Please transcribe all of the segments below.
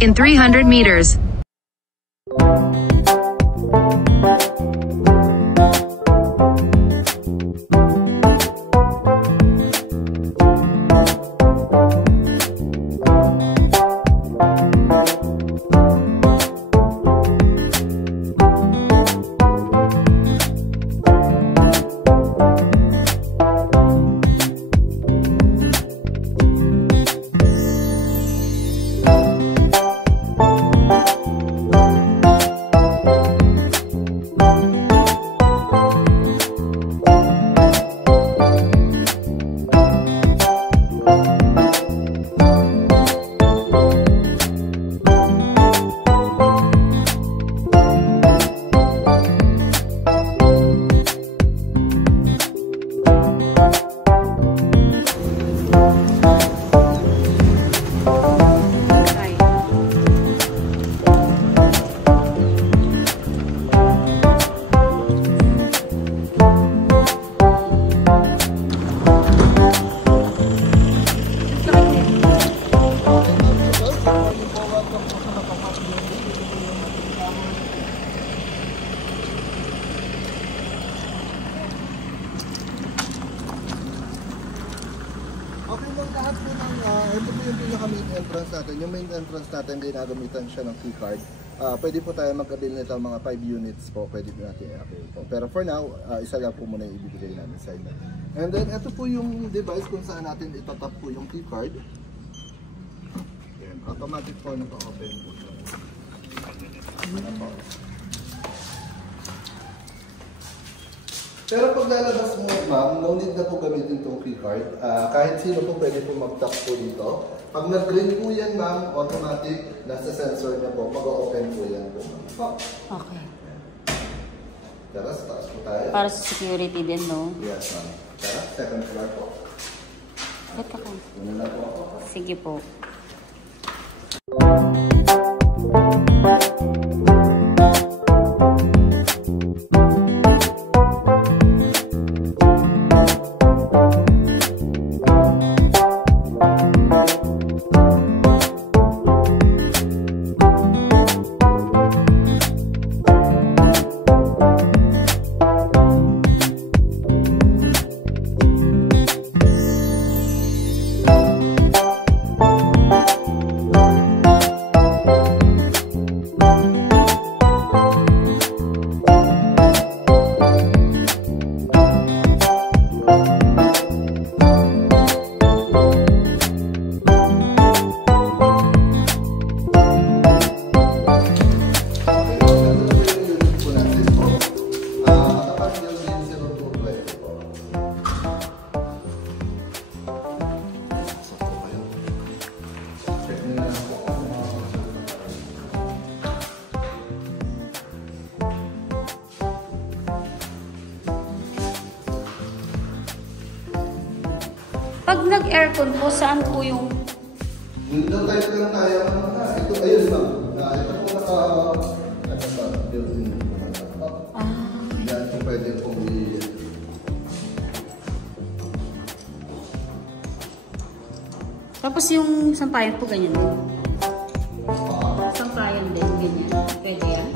In 300 meters. Okay lang lahat po ng, ito po yung pinaka-main entrance natin. Yung main entrance natin, ginagamitan siya ng keycard. Pwede po tayo mag-avail nito mga 5 units po, pwede po natin i-avail po. Pero for now, isa lang po muna yung ibibigay namin sa inyo. And then, ito po yung device kung saan natin itatap po yung keycard. Yan, automatic po naka-open po siya. Pero pag lalabas mo, ma'am, no need na po gamitin itong keycard. Kahit sino po pwede po mag-tap po dito. Pag nag-green po yan, ma'am, automatic, nasa sensor niya po, mag-open po yan po, ma'am. Okay. Tara, sa taas po tayo. Para sa security din, no? Yes, ma'am. Tara, second floor po. Ba't ako? Una na po ako. Sige po. Pag nag-aircon po, saan po yung... Window type lang tayo. Ito, ayun ma'am. Ito po built-in naman. Yan po pwede pong Tapos yung sampayan po, ganyan din. Sampayan din, ganyan. Pwede yan.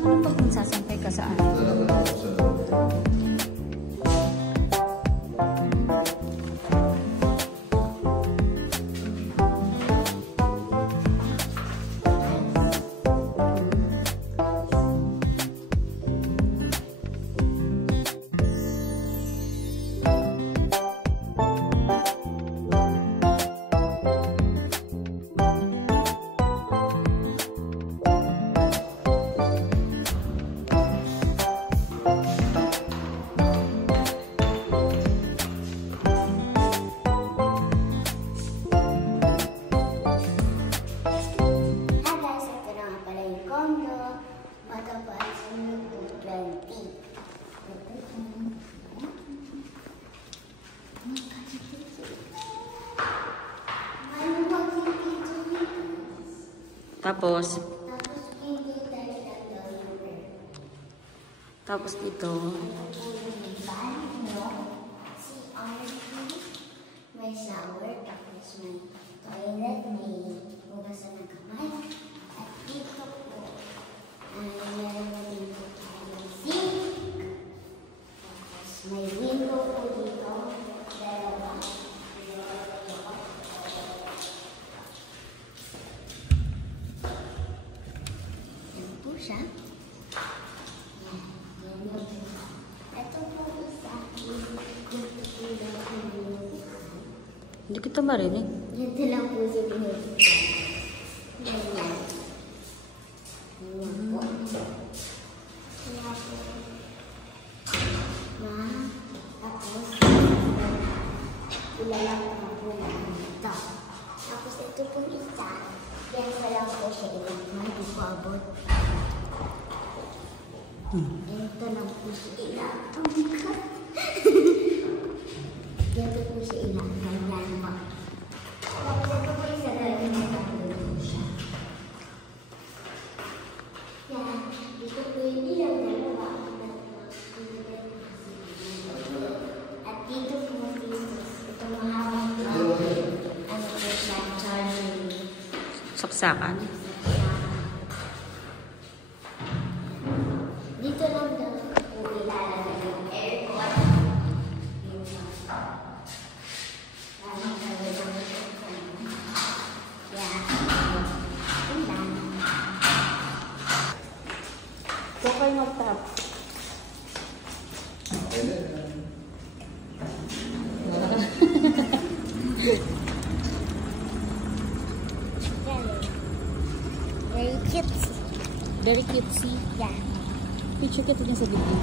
Ano pag magsasampay ka saan? Tapos dito. May shower, tapos may toilet, may kita marinig. Ito lang po si Pinipita. Ganyan. Ganyan po. Kaya po. Tapos, ilalak na po namin ito. Tapos ito po isa. Yan ko lang po siya ilang. Hindi ko abot. Ito lang po siya ilang. Ito po siya ilang. Ganyan po. Tapos ito po isa dahil nakatulog po siya. Yan. Dito po yung ilang dalawa. At dito po ito mahawak po. Ano po siya? Charging. Saksakan. Dito lang daw po ilalagay yung aircon. Huwag kayo mag-tap. Very cute. Very cutesy. Yeah. Picture kita din sa video.